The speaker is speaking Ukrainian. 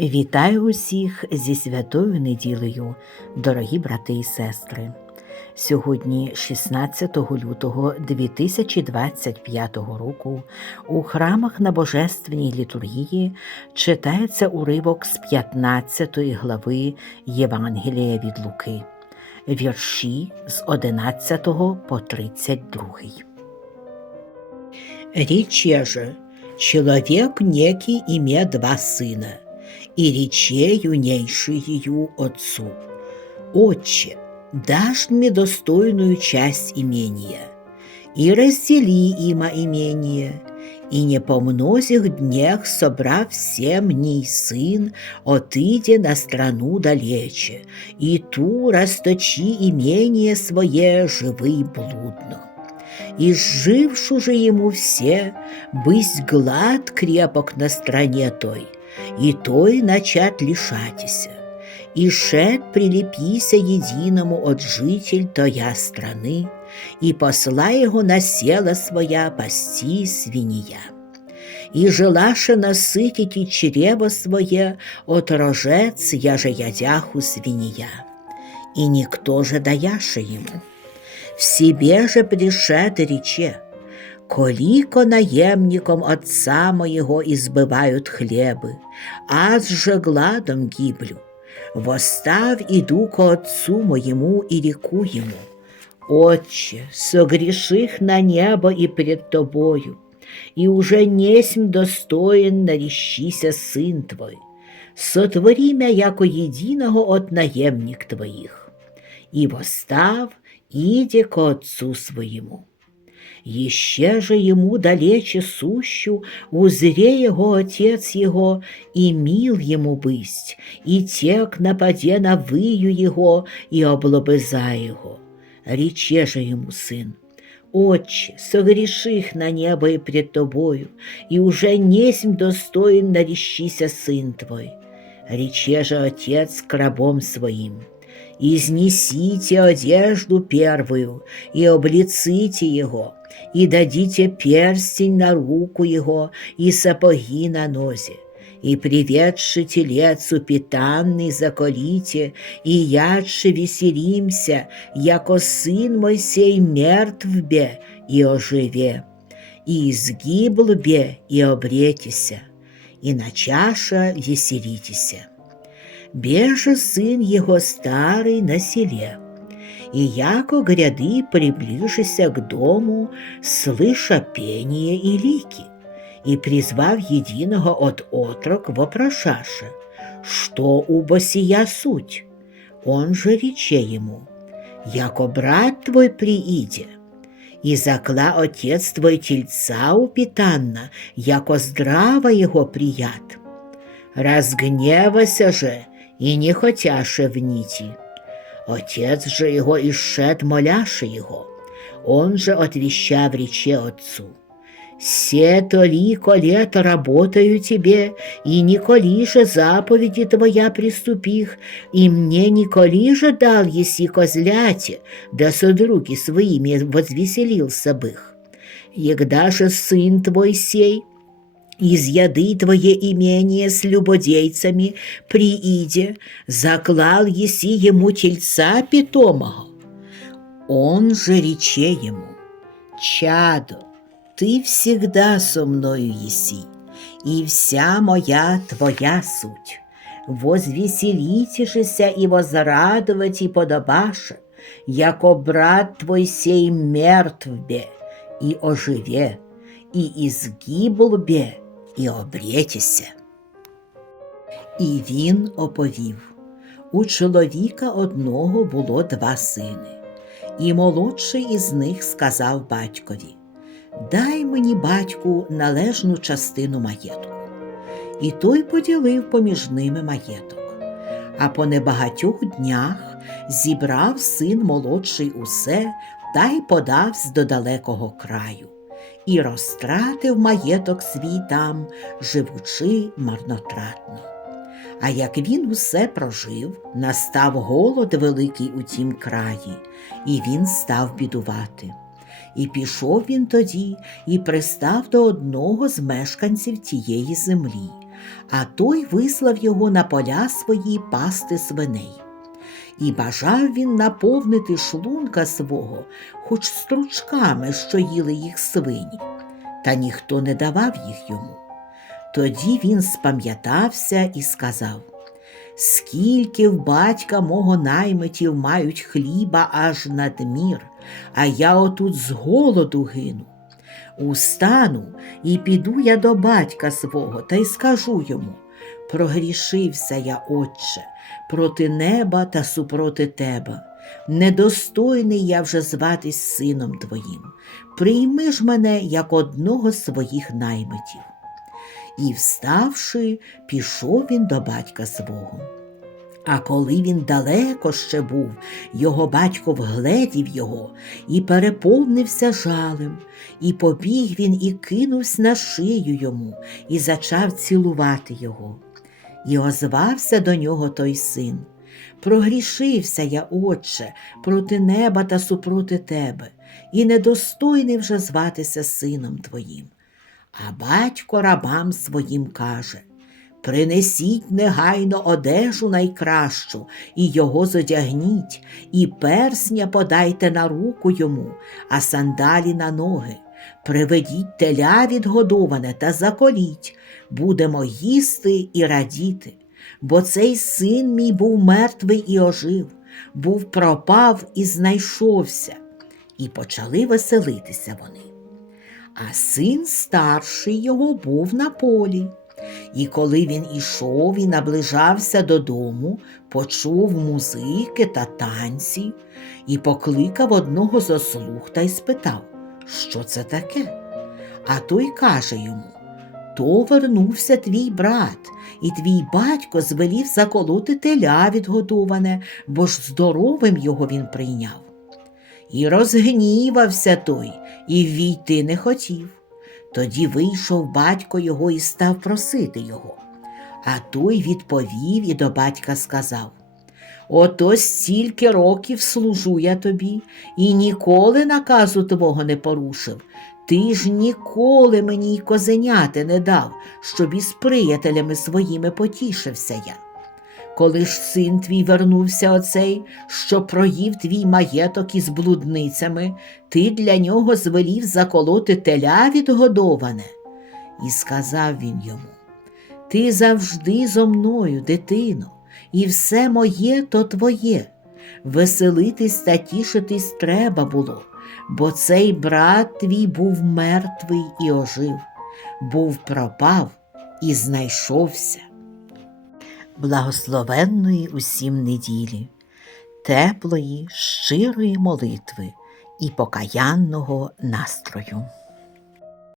Вітаю усіх зі святою неділею, дорогі брати і сестри. Сьогодні, 16 лютого 2025 року, у храмах на Божественній літургії читається уривок з 15 глави Євангелія від Луки, вірші з 11 по 32. Рече же, человек некий име два сына, и рече юнейший отцу, «Отче, дашь мне достойную часть имения, и раздели има имение, и не по многих днях, собрав всем ней сын, отыде на страну далече, и ту расточи имение свое живый блудно. И жившу же ему все, быть глад крепок на стране той, и той начать лишатися. И шед прилепися единому от житель тоя страны, и посла его на село своя пасти свинья. И желаше насытить чрево свое от рожец, яже ядяху свинья. И никто же даяше ему. В себе же пришед рече, Коліко наємником отца моего избывают хлебы, аз же гладом гиблю. Восстав иду ко отцу моему и реку ему, Отче, согреших на небо и пред тобою, и уже несмь достоин нарещися сын твой. Сотвори мя яко единого от наемник твоих. И восстав, иде ко отцу своему. Еще же ему далече сущу, узре его отец его, и мил ему бысть, и тек нападе на выю его, и облобыза его. Рече же ему сын, Отче, согреших на небо и пред тобою, и уже несмь достоин нарещися сын твой. Рече же отец к рабом своим, изнесите одежду первую и облиците его, и дадите перстень на руку его и сапоги на нозе, и приведши телец упитанный заколите, и ядше веселимся, яко сын мой сей мертв бе и оживе, и изгибл бе и обретися, и на чаша веселитеся. Беже сын его старый на селе, и яко гряды приближися к дому, слыша пение и лики, и призвав единого от отрок вопрошаше, что убо сия суть. Он же рече ему, яко брат твой прииде, и закла отец твой тельца упитанна, яко здрава его прият. Разгневася же, и не хотяше в нити. Отец же его ишед моляше его, он же отвещав рече отцу. «Се толико лето работаю тебе, и николи же заповеди твоя приступих, и мне николи же дал еси козляте, да содруги своими возвеселился бых. Егда же сын твой сей, изъяды твое имение с любодейцами, прииде, заклал еси ему тельца питомого. Он же рече ему, чадо, ты всегда со мною еси, и вся моя твоя суть. Возвеселитешься и возрадовать и подобаше, яко брат твой сей мертв бе, и оживе, и изгибл бе, і обрєтіся. І він оповів у чоловіка одного було два сини, і молодший із них сказав батькові Дай мені, батьку, належну частину маєтку. І той поділив поміж ними маєток. А по небагатьох днях зібрав син молодший усе та й подавсь до далекого краю і розтратив маєток свій там, живучи марнотратно. А як він усе прожив, настав голод великий у тім краї, і він став бідувати. І пішов він тоді і пристав до одного з мешканців тієї землі, а той вислав його на поля свої пасти свиней. І бажав він наповнити шлунка свого хоч стручками, що їли їх свині, та ніхто не давав їх йому. Тоді він спам'ятався і сказав Скільки в батька мого наймитів мають хліба аж надмір, а я отут з голоду гину. Устану і піду я до батька свого та й скажу йому прогрішився я, отче, проти неба та супроти тебе. Недостойний я вже зватись сином твоїм. Прийми ж мене як одного з своїх наймитів. І, вставши, пішов він до батька свого. А коли він далеко ще був, його батько вгледів його і переповнився жалем, і побіг він і кинувся на шию йому, і зачав цілувати його. І озвався до нього той син. Прогрішився я, отче, проти неба та супроти тебе, і недостойний вже зватися сином твоїм. А батько рабам своїм каже Принесіть негайно одежу найкращу, і його зодягніть, і персня подайте на руку йому, а сандалі на ноги. Приведіть теля відгодоване та заколіть, будемо їсти і радіти. Бо цей син мій був мертвий і ожив, був пропав і знайшовся. І почали веселитися вони. А син старший його був на полі. І коли він ішов і наближався додому, почув музики та танці, і покликав одного з ослуг та й спитав, що це таке. А той каже йому То вернувся твій брат, і твій батько звелів заколоти теля відгодоване, бо ж здоровим його він прийняв. І розгнівався той, і війти не хотів. Тоді вийшов батько його і став просити його. А той відповів і до батька сказав Ото стільки років служу я тобі, і ніколи наказу твого не порушив. Ти ж ніколи мені й козеняти не дав, щоб із приятелями своїми потішився я. Коли ж син твій вернувся оцей, що проїв твій маєток із блудницями, ти для нього звелів заколоти теля відгодоване. І сказав він йому Ти завжди зо мною, дитино, і все моє то твоє. Веселитись та тішитись треба було, бо цей брат твій був мертвий і ожив, був пропав і знайшовся благословенної усім неділі, теплої, щирої молитви і покаянного настрою.